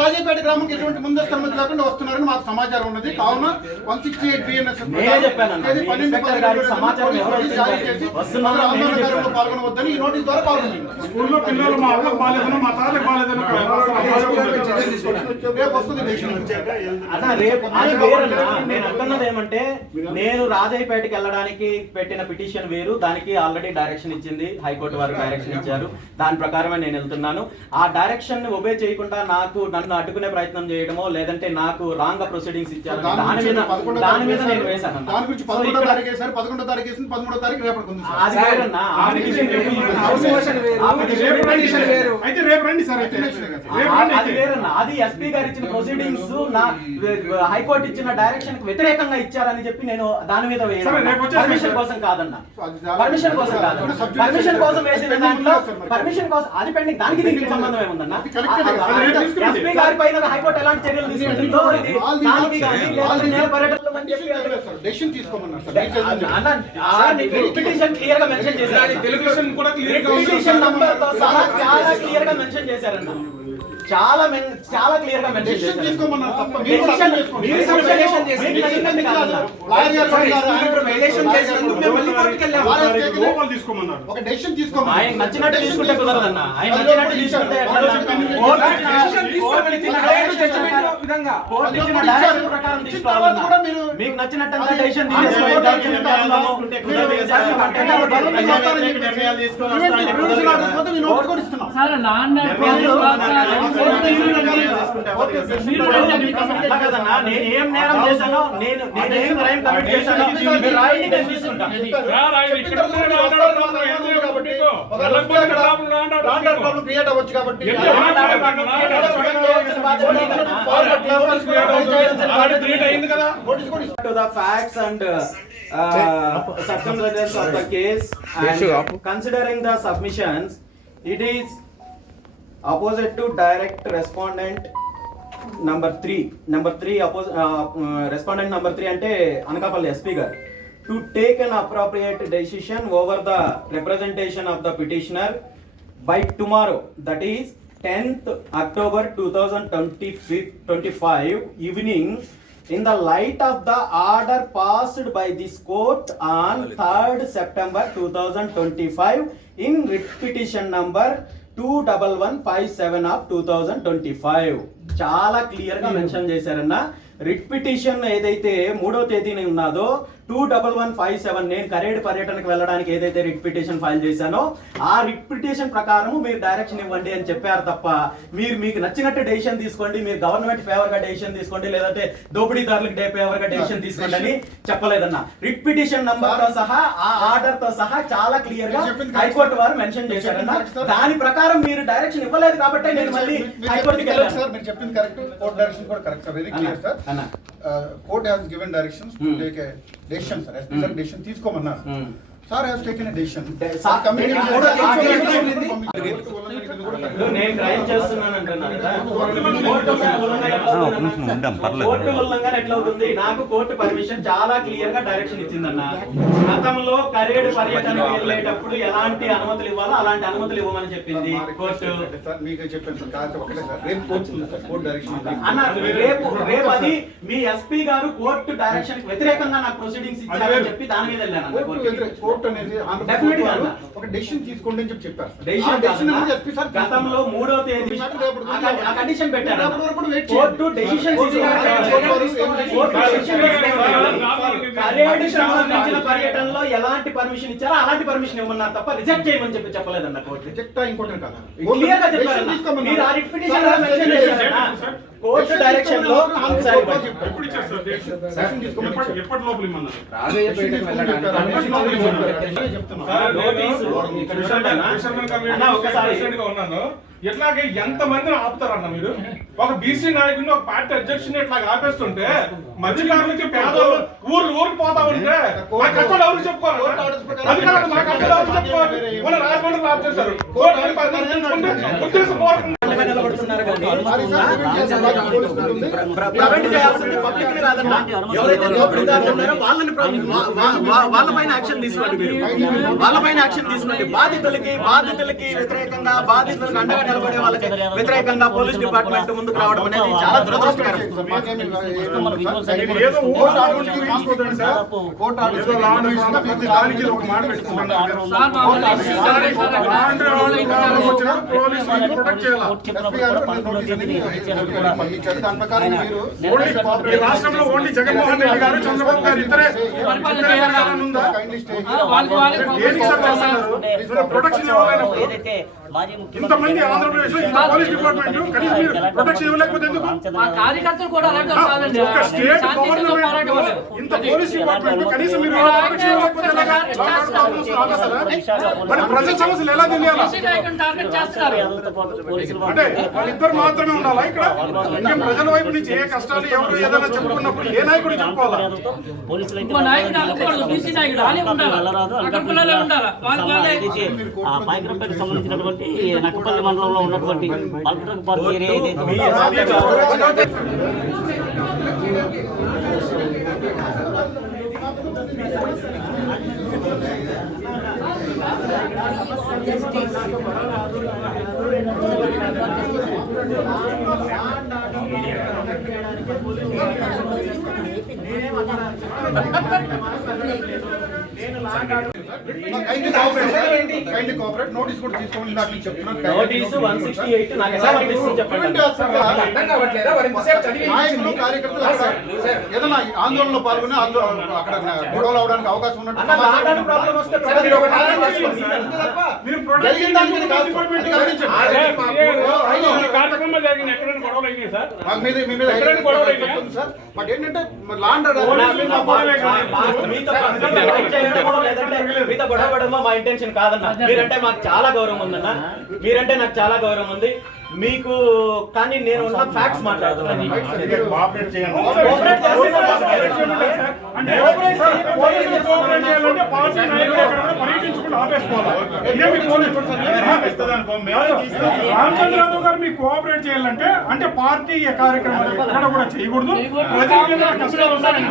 రాజేపేట గ్రామంకి ఎటువంటి ముందస్తు అనుమతి లేకుండా వస్తున్నారని మాకు సమాచారం ఉన్నది. కావున 168 బిఎన్ఎస్ పాల్గొనవద్దని ఈ నోటీస్ ద్వారా పాల్గొనండి. స్కూల్లో పిల్లలు మా అమ్మకు బాలేదనో మా తాతకు బాలేదనో నేను అంటున్నది ఏమంటే, నేను రాజాయిపేటకి వెళ్ళడానికి పెట్టిన పిటిషన్ వేరు, దానికి ఆల్రెడీ డైరెక్షన్ ఇచ్చింది హైకోర్టు వారు, డైరెక్షన్ ఇచ్చారు. దాని ప్రకారమే నేను వెళ్తున్నాను. ఆ డైరెక్షన్ ని ఒబే చేయకుండా నన్ను అడ్డుకునే ప్రయత్నం చేయడమో లేదంటే నాకు రాంగ్ ప్రొసీడింగ్స్ ఇచ్చారు, దాని మీద నేను వేశాను. దాని గురించి 11వ తారీఖు వేశారు, 11వ తారీఖు వేసింది, 13వ తారీఖు రేపటి ఉంది. అది వేరన్నా, ఆ పిటిషన్ వేరన్నా. అది ఎస్పీ గారు ఇచ్చిన ప్రొసీడింగ్స్ హైకోర్టు ఇచ్చిన డైరెక్షన్ కి వ్యతిరేకంగా ఇచ్చారని చెప్పి నేను దాని మీద పర్మిషన్ కోసం కాదన్నా, పర్మిషన్ కోసం కాదు, పర్మిషన్ కోసం వేసిన దాంట్లో పర్మిషన్ కోసం అది పెండింగ్. దానికి దీనికి సంబంధం ఏముందన్నా? ఎస్పీ గారి పైన హైకోర్టు ఎలాంటి చర్యలు తీసుకుంటుందో పిటిషన్ క్లియర్ గా మెన్షన్ చేశారు, పిటిషన్ నంబర్ తో సహా చాలా క్లియర్ గా మెన్షన్ చేశారన్న, చాలా క్లియర్ గా మెన్షన్ చేశారు. ఆయన నచ్చినట్టు తీసుకుంటే కుదరదన్న, ఆయన నచ్చినట్టు తీసుకుంటే ప్రకారం తీసుకోవాలన్నా, మీకు నచ్చినట్టు డెసిషన్ నేనేం నేరం చేశానో, నేనేం క్రైమ్ కమిట్ చేశానో to the facts and circumstances of the case and considering the submissions, it is opposite to direct respondent number 3 respondent number 3 ante Anakapalli SP garu to take an appropriate decision over the representation of the petitioner by tomorrow, that is 10th October 2025 evening, in the light of the order passed by this court on 3rd September 2025 in writ petition number 21157 of 2025. చాలా clear గా mention చేశారన్న. Writ petition ఏదైతే 3వ తేదీన ఉన్నదో 21157 నేను కరేడు పర్యటనకు వెళ్ళడానికి ఏదైతే రిట్ పిటిషన్ ఫైల్ చేశానో ఆ రిట్ పిటిషన్ ప్రకారం మీరు డైరెక్షన్ ఇవ్వండి అని చెప్పారు తప్ప మీకు నచ్చినట్టు డెసిషన్ తీసుకోండి, మీరు గవర్నమెంట్ ఫేవర్ గా డెసిషన్ తీసుకోండి, లేదంటే దోపిడీదారులకు ఫేవర్ గా డెసిషన్ తీసుకోండి అని చెప్పలేదన్న. రిట్ పిటిషన్ నంబర్ తో సహా ఆ ఆర్డర్ తో సహా చాలా క్లియర్ గా హైకోర్టు వారు మెన్షన్ చేశారన్న. దాని ప్రకారం మీరు డైరెక్షన్ ఇవ్వలేదు కాబట్టి నేను మళ్ళీ హైకోర్టుకి వెళ్ళాను. సార్ మీరు చెప్పింది కరెక్ట్, కోర్ట్ డైరెక్షన్ కూడా correct sir, very clear sir. Court has given directions to take a decision sir, SP sir decision తీసుకోమన్నారు. Sir has taken a decision. నేను క్రైమ్ చేస్తున్నాను అంటున్నాను కదా, కోర్టు ఉల్లంఘన ఎట్లా అవుతుంది? నాకు కోర్టు పర్మిషన్ చాలా క్లియర్ గా డైరెక్షన్ ఇచ్చిందన్న. గతంలో కరేడు పర్యటన వెళ్ళేటప్పుడు ఎలాంటి అనుమతులు ఇవ్వాలో అలాంటి అనుమతులు ఇవ్వమని చెప్పింది కోర్టు. అన్న రేపు అది మీ ఎస్పీ గారు కోర్టు డైరెక్షన్ వ్యతిరేకంగా నాకు ప్రొసీడింగ్స్ ఇచ్చారని చెప్పి దాని మీద వెళ్ళాను. కోర్టు అనేది ఒక డెసిషన్ తీసుకోండి అని చెప్పారు. గతంలో 3వ తేదీ ఆ కండిషన్ పెట్టారు. కోర్టు డెసిషన్ కరేడు సంబంధించిన పర్యటనలో ఎలాంటి పర్మిషన్ ఇచ్చారో అలాంటి పర్మిషన్ ఇవ్వమన్నారు తప్ప రిజెక్ట్ చేయమని చెప్పలేదన్న కోర్టు. రిజెక్ట్ ఇంకోటి కదా, క్లియర్ గా చెప్పారు. మీరు ఆ రిట్ పిటిషన్ మెన్షన్ చేశారన్న. కోర్టు డైరెక్షన్ లో ఎప్పటి లోపల ఇమ్మన్నారు? ఎట్లాగే ఎంత మందిని ఆపుతారన్న మీరు? ఒక బీసీ నాయకుడిని, ఒక పార్టీ అధ్యక్షుని ఇట్లా ఆపేస్తుంటే మధ్యకారులకి పేదలు ఊరికి పోతా ఉంటే మా కష్టాలు ఎవరికి చెప్పుకోవాలి? అది కాదు మా కష్టాలు ఆపేశారు. కోర్టు పరిగణించుకుంటే ఉద్దేశపూర్వకంగా నిలబడుతున్నారు కానీ సారీ సార్, పోలీస్ ఉంటుంది. ప్రివెంట్ చేయాల్సింది పబ్లిక్ ని కాదన్నా. ఎవరైతే దోపిడీదారులు ఉన్నారో వాళ్ళపైన యాక్షన్ తీసుకోండి. మీరు వాళ్ళపైన యాక్షన్ తీసుకోండి. బాధితులకి వ్యతిరేకంగా, బాధితులకు అండగా నిలబడే వాళ్ళకి వ్యతిరేకంగా పోలీస్ డిపార్ట్మెంట్ ముందుకు రావడం అనేది చాలా దురదృష్టకరం. మాకేమీ ఏదో ఓటు ఆర్డర్ తీసుకోదండి సార్. కోర్టు ఆర్డర్ ఏదో లా అండ్ ఆర్డర్ మీకు దానికి ఒక మాట పెట్టుకుంటున్నారు. లాండ్ ఆర్డర్ వచ్చిన పోలీసులు ప్రొటెక్ట్ చేయాలి. దాని ప్రకారం మీరు ఈ రాష్ట్రంలో ఓన్లీ జగన్మోహన్ రెడ్డి గారు, చంద్రబాబు గారు ఇద్దరే పరిపాలన ఉందా? దేనికి సార్ చేస్తున్నారు? ప్రొటెక్షన్ ఇవ్వలేనప్పుడు ఇంతమంది ఆంధ్రప్రదేశ్ లో ఇంత పోలీస్ డిపార్ట్మెంట్ కనీసం మీరు ప్రొటెక్షన్ ఇవ్వలేకపోతే ఎందుకు? కార్యకర్తలు కూడా అలాంటి కాదండి. ఒక స్టేట్ గవర్నమెంట్ ఇంత పోలీస్ డిపార్ట్మెంట్ కనీసం మీరు ప్రొటెక్షన్ ఇవ్వలేకపోతే ఎలాగా? మరి ప్రజల సమస్యలు ఎలా తెలియాలా? టార్గెట్ చేస్తున్నారు. అంటే వాళ్ళిద్దరు మాత్రమే ఉండాలా ఇక్కడ? ఇంకా ప్రజల వైపు నుంచి ఏ కష్టాలు ఎవరు ఏదైనా చెప్పుకున్నప్పుడు ఏ నాయకుడు చెప్పుకోవాలా? ఇంకో నాయకుడు అనకూడదు. బీసీ నాయకుడు అని ఉండాలి. అక్కడ పిల్లలే ఉండాలి. వాళ్ళే పాయకరంపేట సంబంధించినటువంటి నక్కపల్లి మండలంలో ఉన్నటువంటి పల్టక్ పార్క్ ఏరియా ఏదైతే కైండ్లీ కోఆపరేట్. నోటీస్ కూడా తీసుకోండి. నాకు చెప్తున్నాను. నోటీసు 168 నాకు ఎలా పంపిస్తుంది చెప్పండి. నాయకులు, కార్యకర్తలు అక్కడ ఏదైనా ఆందోళనలో పాల్గొని అక్కడ గొడవలు అవడానికి అవకాశం ఉన్నట్టు జరిగిన దాని మీద కాదు. అది గమనించండి. కార్యక్రమం జరిగిన ఎక్కడైనా గొడవలు అయినాయి సార్? మాకు మీద మీ మీద ఎక్కడైనా గొడవలు అయినాయా? సార్ మాకు ఏంటంటే లాండ్ మీతో గొడవ పడమో మా ఇంటెన్షన్ కాదన్న. మీరంటే మాకు చాలా గౌరవం ఉందన్న. మీరంటే నాకు చాలా గౌరవం ఉంది మీకు. కానీ నేను ఉన్న ఫ్యాక్ట్స్ మాట్లాడుతున్నాను. కోఆపరేట్ చేయండి. రామచంద్రరావు గారు మీకు కోఆపరేట్ చేయాలంటే అంటే పార్టీ కార్యక్రమాలు ఎక్కడ కూడా చేయకూడదు. ప్రజల మీద కష్టాలు వస్తాయి.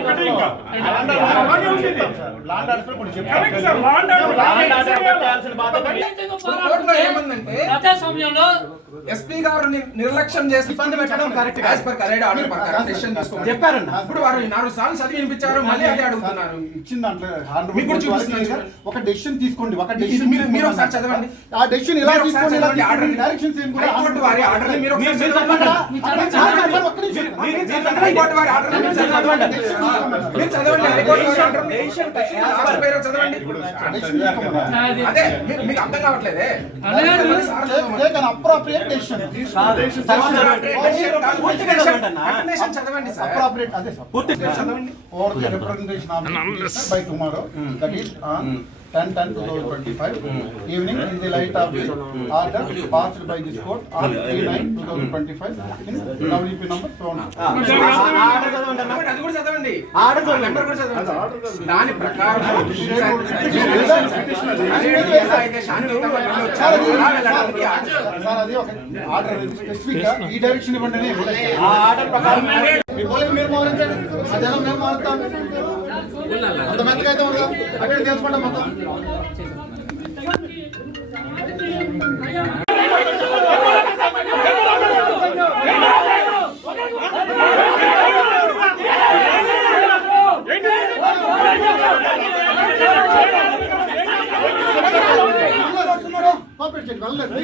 ఒకటి ఇంకా అలాగే ఉంటుంది. Correct sir. లాండ్ ప్రజా సమయంలో ఎస్పీ గారు నిర్లక్ష్యం చేసి ఇబ్బంది పెట్టడం correct as per correct order ప్రకారం డెసిషన్ తీసుకోమని చెప్పారన్న. ఇప్పుడు వారు 4 సార్లు చదివి వినిపించారు. మళ్ళీ అదే అడుగుతున్నారు. ఇచ్చిన దాంట్లో మీకు కూడా చూపిస్తున్నాను. ఒక డెసిషన్ తీసుకోండి. ఒక ఇది డెసిషన్ మీరు ఒకసారి చదవండి. ఆ డెసిషన్ ఎలా మీరు ఒకసారి తీసుకోండి, ఎలా చదవండి. తీసుకోండి, ఆర్డర్ డైరెక్షన్స్ ఏం కూడా హైకోర్టు వారి ఆర్డర్ మీరు ఒకసారి మీరు చదవండి. హైకోర్టు వారి ఆర్డర్ మీరు చదవండి. మీరు చదవండి. హైకోర్టు వారి ఆర్డర్ ఆర్డర్ పేరు చదవండి. అదే మీకు అర్థం కావట్లేదే. అప్రోప్రియేట్ డెసిషన్ చదవండి సార్. appropriate అదే సార్ పూర్తి చదవండి or the representation of the minister by tomorrow that is on 10/10/2025 evening in the light of the order passed by this court on 3/9/2025 in WP number 7. అది కూడా చదవండి. Order number కూడా చదవండి. దాని ప్రకారం సార్ అది ఒక ఆర్డర్ స్పెసిఫిక్ గా ఈ డైరెక్షన్ ఇవ్వండి. ఆ ఆర్డర్ ప్రకారం మీ పోలింగ్ మీరు మోహరించండి. ఆ జనం మేము మారుతాం. అంత మెత్తగా అయితే ఉండదు. అక్కడ తెలుసుకుంటాం మొత్తం. కోఆపరేట్ చేయండి. వెళ్ళలేదు.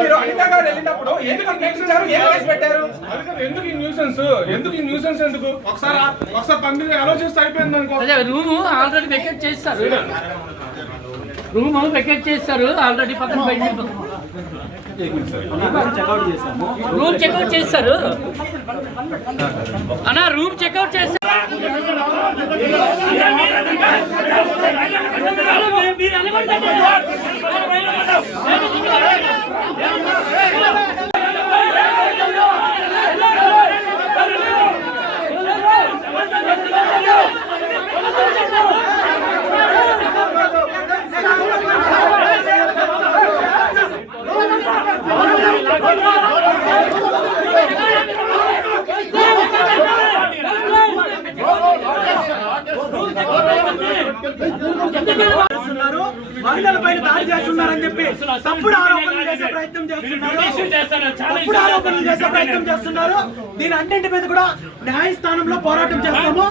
మీరు అనిత గారు వెళ్ళినప్పుడు ఎందుకు నిర్ణయించారు? ఏం కేసు పెట్టారు? ఎందుకు ఈ న్యూసెన్స్ ఎందుకు ఒకసారి పంపిణీ ఆలోచిస్తే అయిపోయింది అనుకో. అదే రూమ్ ఆల్రెడీ వెకేట్ చేస్తారు, రూమ్ వెకేట్ చేస్తారు ఆల్రెడీ. పక్కన బయట రూమ్ చెక్అవుట్ చేస్తారు అన్న, రూమ్ చెక్అవుట్ చేస్తారు. మహిళల పైన దాడి చేస్తున్నారని చెప్పి తప్పుడు ఆరోపణలు చేసే ప్రయత్నం చేస్తున్నారు. దీని అన్నింటి మీద కూడా న్యాయస్థానంలో పోరాటం చేస్తాము.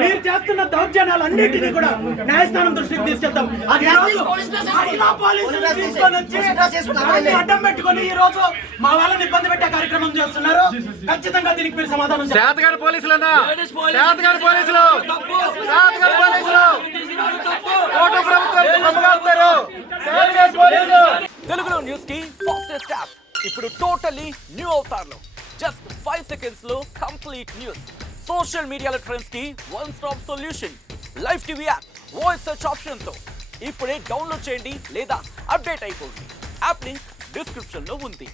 మీరు చేస్తున్న దౌర్జన్యాలు అన్నింటినీ కూడా న్యాయస్థానం దృష్టికి తీసుకెళ్తాం. అది మహిళా పోలీసులు తీసుకొని వచ్చి దాన్ని అడ్డం పెట్టుకొని ఈ రోజు మా వాళ్ళని ఇబ్బంది పెట్టే కార్యక్రమం చేస్తున్నారు. ఖచ్చితంగా దీనికి మీరు సమాధానం తెలుగులో న్యూస్ కి ఫాస్టెస్ట్ యాప్ ఇప్పుడు టోటలీ న్యూ అవతార్లో జస్ట్ 5 సెకండ్స్ లో కంప్లీట్ న్యూస్, సోషల్ మీడియాల ట్రెండ్స్ కి one stop solution, live TV app, voice search option తో ఇప్పుడే డౌన్లోడ్ చేయండి లేదా అప్డేట్ అయిపోండి. యాప్ లింక్ డిస్క్రిప్షన్ లో ఉంది.